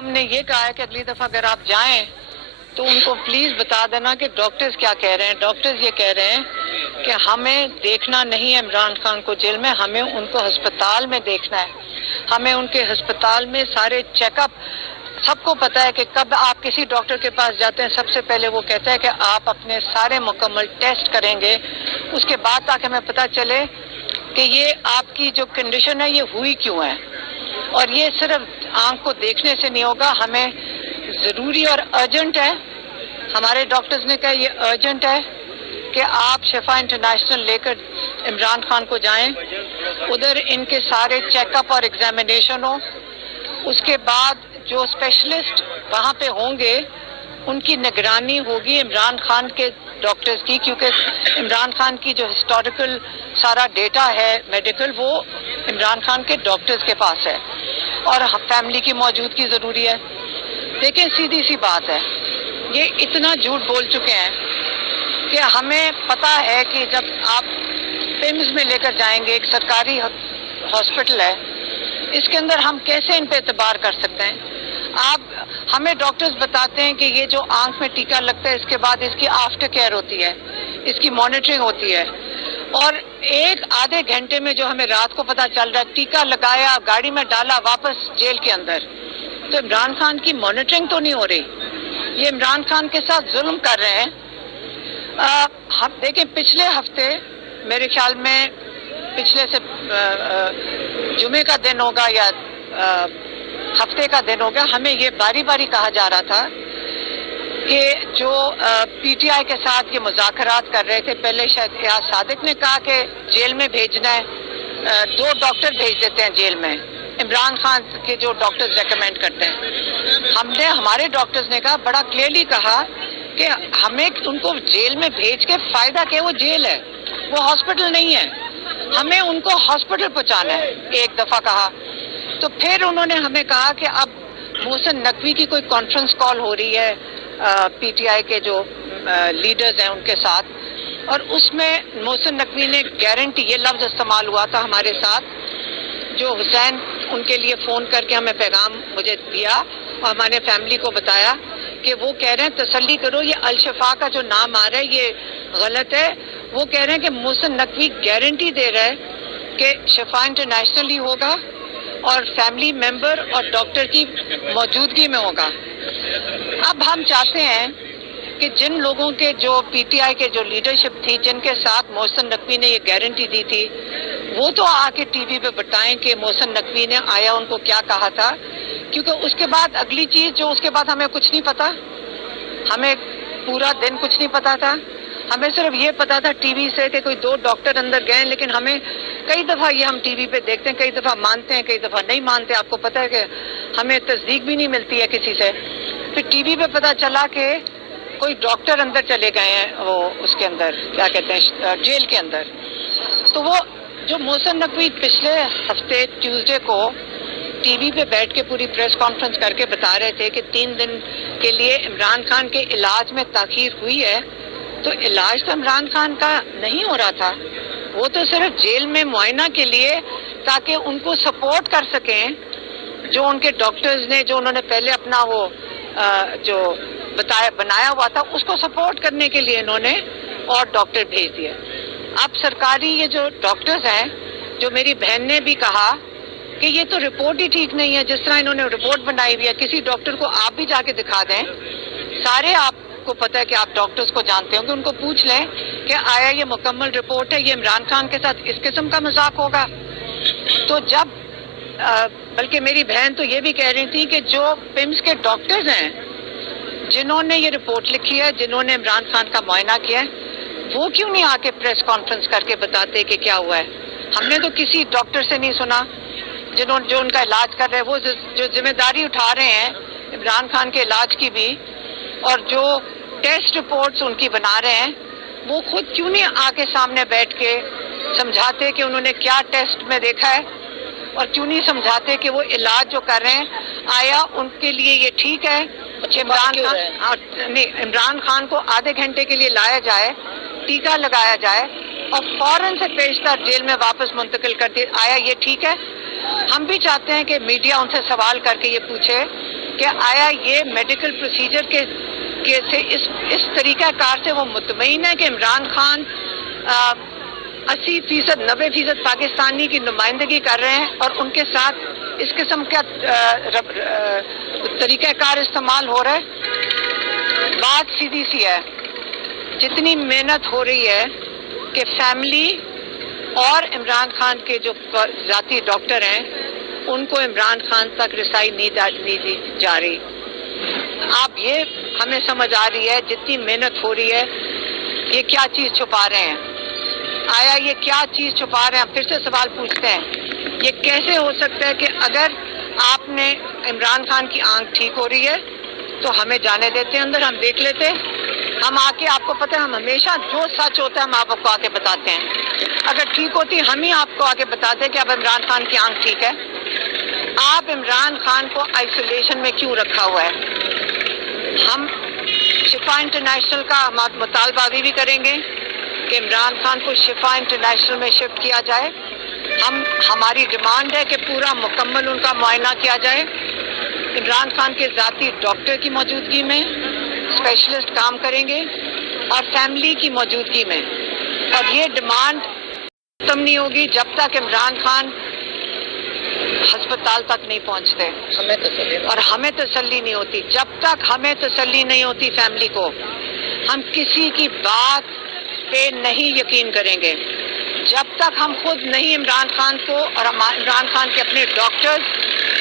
ہم نے یہ کہا ہے کہ اگلی دفعہ اگر آپ جائیں تو ان کو پلیز بتا دینا کہ ڈاکٹرز کیا کہہ رہے ہیں. ڈاکٹرز یہ کہہ رہے ہیں کہ ہمیں دیکھنا نہیں ہے عمران خان کو جیل میں, ہمیں ان کو ہسپتال میں دیکھنا ہے. ہمیں ان کے ہسپتال میں سارے چیک اپ, سب کو پتا ہے کہ کب آپ کسی ڈاکٹر کے پاس جاتے ہیں سب سے پہلے وہ کہتا ہے کہ آپ اپنے سارے مکمل ٹیسٹ کریں گے, اس کے بعد تاکہ ہمیں پتہ چلے کہ یہ آپ کی جو کنڈیشن ہے یہ ہوئی کیوں ہے. اور یہ صرف آنکھ کو دیکھنے سے نہیں ہوگا, ہمیں ضروری اور ارجنٹ ہے. ہمارے ڈاکٹرز نے کہا یہ ارجنٹ ہے کہ آپ شفا انٹرنیشنل لے کر عمران خان کو جائیں, ادھر ان کے سارے چیک اپ اور ایگزامینیشن ہو. اس کے بعد جو اسپیشلسٹ وہاں پہ ہوں گے ان کی نگرانی ہوگی عمران خان کے ڈاکٹرز کی, کیونکہ عمران خان کی جو ہسٹوریکل سارا ڈیٹا ہے میڈیکل وہ عمران خان کے ڈاکٹرز کے پاس ہے, اور فیملی کی موجودگی ضروری ہے. دیکھیں سیدھی سی بات ہے, یہ اتنا جھوٹ بول چکے ہیں کہ ہمیں پتہ ہے کہ جب آپ پمز میں لے کر جائیں گے, ایک سرکاری ہاسپٹل ہے, اس کے اندر ہم کیسے ان پہ اعتبار کر سکتے ہیں؟ آپ ہمیں ڈاکٹرز بتاتے ہیں کہ یہ جو آنکھ میں ٹیکا لگتا ہے اس کے بعد اس کی آفٹر کیئر ہوتی ہے, اس کی مانیٹرنگ ہوتی ہے, اور ایک آدھے گھنٹے میں جو ہمیں رات کو پتہ چل رہا ہے ٹیکا لگایا, گاڑی میں ڈالا, واپس جیل کے اندر. تو عمران خان کی مانیٹرنگ تو نہیں ہو رہی, یہ عمران خان کے ساتھ ظلم کر رہے ہیں. ہم دیکھیں پچھلے ہفتے میرے خیال میں پچھلے سے جمعے کا دن ہوگا یا ہفتے کا دن ہوگا, ہمیں یہ باری باری کہا جا رہا تھا کہ جو پی ٹی آئی کے ساتھ یہ مذاکرات کر رہے تھے, پہلے شاید ریاض صادق نے کہا کہ جیل میں بھیجنا ہے, 2 ڈاکٹر بھیج دیتے ہیں جیل میں, عمران خان کے جو ڈاکٹرز ریکمینڈ کرتے ہیں. ہمارے ڈاکٹرز نے کہا, بڑا کلیئرلی کہا کہ ہمیں ان کو جیل میں بھیج کے فائدہ کیا, وہ جیل ہے, وہ ہاسپٹل نہیں ہے, ہمیں ان کو ہاسپٹل پہنچانا ہے. ایک دفعہ کہا. تو پھر انہوں نے ہمیں کہا کہ اب محسن نقوی کی کوئی کانفرنس کال ہو رہی ہے پی ٹی آئی کے جو لیڈرز ہیں ان کے ساتھ, اور اس میں محسن نقوی نے گارنٹی, یہ لفظ استعمال ہوا تھا ہمارے ساتھ, جو حسین ان کے لیے فون کر کے ہمیں پیغام مجھے دیا اور ہمارے فیملی کو بتایا کہ وہ کہہ رہے ہیں تسلی کرو, یہ الشفا کا جو نام آ رہا ہے یہ غلط ہے. وہ کہہ رہے ہیں کہ محسن نقوی گارنٹی دے رہا ہے کہ شفا انٹرنیشنل ہی ہوگا اور فیملی ممبر اور ڈاکٹر کی موجودگی میں ہوگا. اب ہم چاہتے ہیں کہ جن لوگوں کے جو پی ٹی آئی کے جو لیڈرشپ تھی, جن کے ساتھ محسن نقوی نے یہ گارنٹی دی تھی, وہ تو آ کے ٹی وی پہ بتائیں کہ محسن نقوی نے آیا ان کو کیا کہا تھا, کیونکہ اس کے بعد اگلی چیز جو اس کے بعد ہمیں کچھ نہیں پتا, ہمیں پورا دن کچھ نہیں پتا تھا. ہمیں صرف یہ پتا تھا ٹی وی سے کہ کوئی 2 ڈاکٹر اندر گئے, لیکن ہمیں کئی دفعہ یہ ہم ٹی وی پہ دیکھتے ہیں, کئی دفعہ مانتے ہیں, کئی دفعہ نہیں مانتے. آپ کو پتا ہے کہ ہمیں تصدیق بھی نہیں ملتی ہے کسی سے. پھر ٹی وی پہ پتا چلا کہ کوئی ڈاکٹر اندر چلے گئے ہیں, وہ اس کے اندر کیا کہتے ہیں جیل کے اندر. تو وہ جو محسن نقوی پچھلے ہفتے ٹیوزڈے کو ٹی وی پہ بیٹھ کے پوری پریس کانفرنس کر کے بتا رہے تھے کہ 3 دن کے لیے عمران خان کے علاج میں تاخیر ہوئی ہے, تو علاج تو عمران خان کا نہیں ہو رہا تھا, وہ تو صرف جیل میں معائنہ کے لیے تاکہ ان کو سپورٹ کر سکیں, جو ان کے ڈاکٹرز نے جو انہوں نے پہلے اپنا وہ جو بنایا ہوا تھا اس کو سپورٹ کرنے کے لیے انہوں نے اور ڈاکٹر بھیج دیے. اب سرکاری یہ جو ڈاکٹرز ہیں, جو میری بہن نے بھی کہا کہ یہ تو رپورٹ ہی ٹھیک نہیں ہے, جس طرح انہوں نے رپورٹ بنائی ہوئی ہے, کسی ڈاکٹر کو آپ بھی جا کے دکھا دیں, سارے آپ کو پتہ ہے کہ آپ ڈاکٹرز کو جانتے ہوں کہ ان کو پوچھ لیں کہ آیا یہ مکمل رپورٹ ہے, یہ عمران خان کے ساتھ اس قسم کا مذاق ہوگا. تو جب بلکہ میری بہن تو یہ بھی کہہ رہی تھی کہ جو پمز کے ڈاکٹرز ہیں جنہوں نے یہ رپورٹ لکھی ہے, جنہوں نے عمران خان کا معائنہ کیا ہے, وہ کیوں نہیں آ کے پریس کانفرنس کر کے بتاتے کہ کیا ہوا ہے. ہم نے تو کسی ڈاکٹر سے نہیں سنا جو ان کا علاج کر رہے ہیں, وہ جو ذمہ داری اٹھا رہے ہیں عمران خان کے علاج کی بھی, اور جو ٹیسٹ رپورٹس ان کی بنا رہے ہیں, وہ خود کیوں نہیں آ کے سامنے بیٹھ کے سمجھاتے کہ انہوں نے کیا ٹیسٹ میں دیکھا ہے, اور کیوں نہیں سمجھاتے کہ وہ علاج جو کر رہے ہیں آیا ان کے لیے یہ ٹھیک ہے. عمران خان کو آدھے گھنٹے کے لیے لایا جائے, ٹیکا لگایا جائے اور فوراً سے پیشتر جیل میں واپس منتقل کر دیا, آیا یہ ٹھیک ہے؟ ہم بھی چاہتے ہیں کہ میڈیا ان سے سوال کر کے یہ پوچھے کہ آیا یہ میڈیکل پروسیجر کے سے اس طریقہ کار سے وہ مطمئن ہے کہ عمران خان 80%, 90% پاکستانی کی نمائندگی کر رہے ہیں اور ان کے ساتھ اس قسم کا طریقہ کار استعمال ہو رہا ہے. بات سیدھی سی ہے, جتنی محنت ہو رہی ہے کہ فیملی اور عمران خان کے جو ذاتی ڈاکٹر ہیں ان کو عمران خان تک رسائی نہیں دی جا رہی. اب یہ ہمیں سمجھ آ رہی ہے جتنی محنت ہو رہی ہے یہ کیا چیز چھپا رہے ہیں. آیا یہ کیا چیز چھپا رہے ہیں؟ ہم پھر سے سوال پوچھتے ہیں, یہ کیسے ہو سکتا ہے کہ اگر آپ نے عمران خان کی آنکھ ٹھیک ہو رہی ہے تو ہمیں جانے دیتے ہیں اندر, ہم دیکھ لیتے ہیں, ہم آ کے آپ کو پتہ ہے ہم ہمیشہ جو سچ ہوتا ہے ہم آپ کو آ کے بتاتے ہیں. اگر ٹھیک ہوتی ہم ہی آپ کو آ کے بتاتے ہیں کہ اب عمران خان کی آنکھ ٹھیک ہے. آپ عمران خان کو آئسولیشن میں کیوں رکھا ہوا ہے؟ ہم شفا انٹرنیشنل کا مطالبہ بھی کریں گے کہ عمران خان کو شفا انٹرنیشنل میں شفٹ کیا جائے. ہماری ڈیمانڈ ہے کہ پورا مکمل ان کا معائنہ کیا جائے عمران خان کے ذاتی ڈاکٹر کی موجودگی میں, اسپیشلسٹ کام کریں گے اور فیملی کی موجودگی میں. اور یہ ڈیمانڈ ختم نہیں ہوگی جب تک عمران خان ہسپتال تک نہیں پہنچتے, اور ہمیں تسلی نہیں ہوتی. جب تک ہمیں تسلی نہیں ہوتی فیملی کو, ہم کسی کی بات پہ نہیں یقین کریں گے. جب تک ہم خود نہیں عمران خان کو اور عمران خان کے اپنے ڈاکٹرز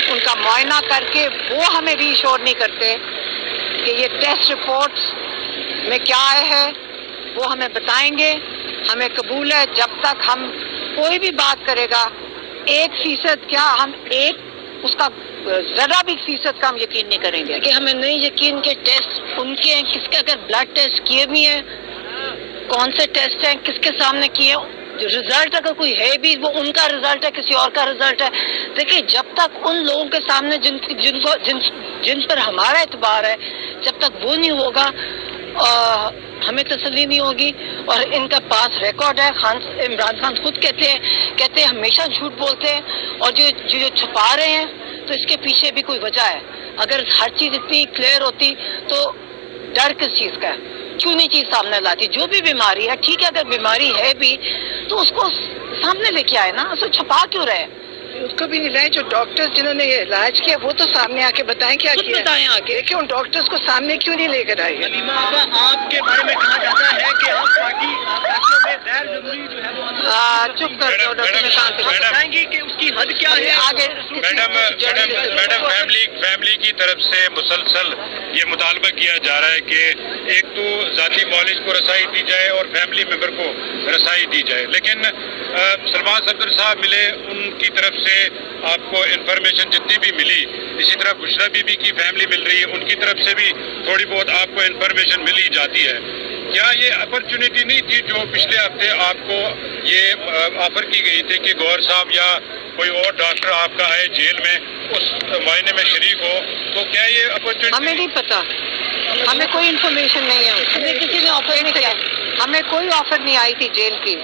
ان کا معائنہ کر کے وہ ہمیں ری ایشور نہیں کرتے کہ یہ ٹیسٹ رپورٹس میں کیا آئے ہے, وہ ہمیں بتائیں گے, ہمیں قبول ہے. جب تک ہم کوئی بھی بات کرے گا 1% کیا ہم اس کا ذرا بھی فیصد کا ہم یقین نہیں کریں گے کہ ہمیں نہیں یقین کہ ٹیسٹ ان کے ہیں. کس کے اگر بلڈ ٹیسٹ کیے بھی ہیں, کون سے ٹیسٹ ہیں, کس کے سامنے کیے, رزلٹ اگر کوئی ہے بھی وہ ان کا رزلٹ ہے, کسی اور کا رزلٹ ہے. دیکھیں جب تک ان لوگوں کے سامنے جن پر ہمارا اعتبار ہے, جب تک وہ نہیں ہوگا ہمیں تسلی نہیں ہوگی. اور ان کا پاس ریکارڈ ہے, عمران خان خود کہتے ہیں ہمیشہ جھوٹ بولتے ہیں, اور جو چھپا رہے ہیں تو اس کے پیچھے بھی کوئی وجہ ہے. اگر ہر چیز اتنی کلیئر ہوتی تو ڈر کس چیز کا ہے, کیوں نہیں چیز سامنے لاتی؟ جو بھی بیماری ہے ٹھیک ہے, اگر بیماری ہے بھی تو اس کو سامنے لے کے آئے نا, اسے چھپا کیوں رہے؟ اس کو بھی نہیں لائے. جو ڈاکٹرز جنہوں نے یہ علاج کیا وہ تو سامنے آ کے بتائیں کیا کیا, بتائیں آ کے کہ ان ڈاکٹرز کو سامنے کیوں نہیں لے کر آئے. آپ کے بارے میں کہا جاتا ہے کہ آپ پارٹی میں غیر ضروری جو ہے وہ چپ کر دو, بتائیں گی کہ اس کی حد کیا ہے آگے. میڈم فیملی کی طرف سے مسلسل یہ مطالبہ کیا جا رہا ہے کہ ایک تو ذاتی معالج کو رسائی دی جائے اور فیملی ممبر کو رسائی دی جائے, لیکن سلمان صدر صاحب ملے, ان کی طرف سے آپ کو انفارمیشن جتنی بھی ملی, اسی طرح بشرا بی بی کی فیملی مل رہی ہے, ان کی طرف سے بھی تھوڑی بہت آپ کو انفارمیشن مل ہی جاتی ہے. کیا یہ اپرچونٹی نہیں تھی جو پچھلے ہفتے آپ کو یہ آفر کی گئی تھی کہ گور صاحب یا کوئی اور ڈاکٹر آپ کا آئے جیل میں اس معائنے میں شریک ہو, تو کیا یہ اپرچونٹی؟ ہمیں نہیں پتا, ہمیں کوئی انفارمیشن نہیں ہے, ہمیں کسی نے آفر نہیں کیا, ہمیں کوئی آفر نہیں آئی تھی جیل کی.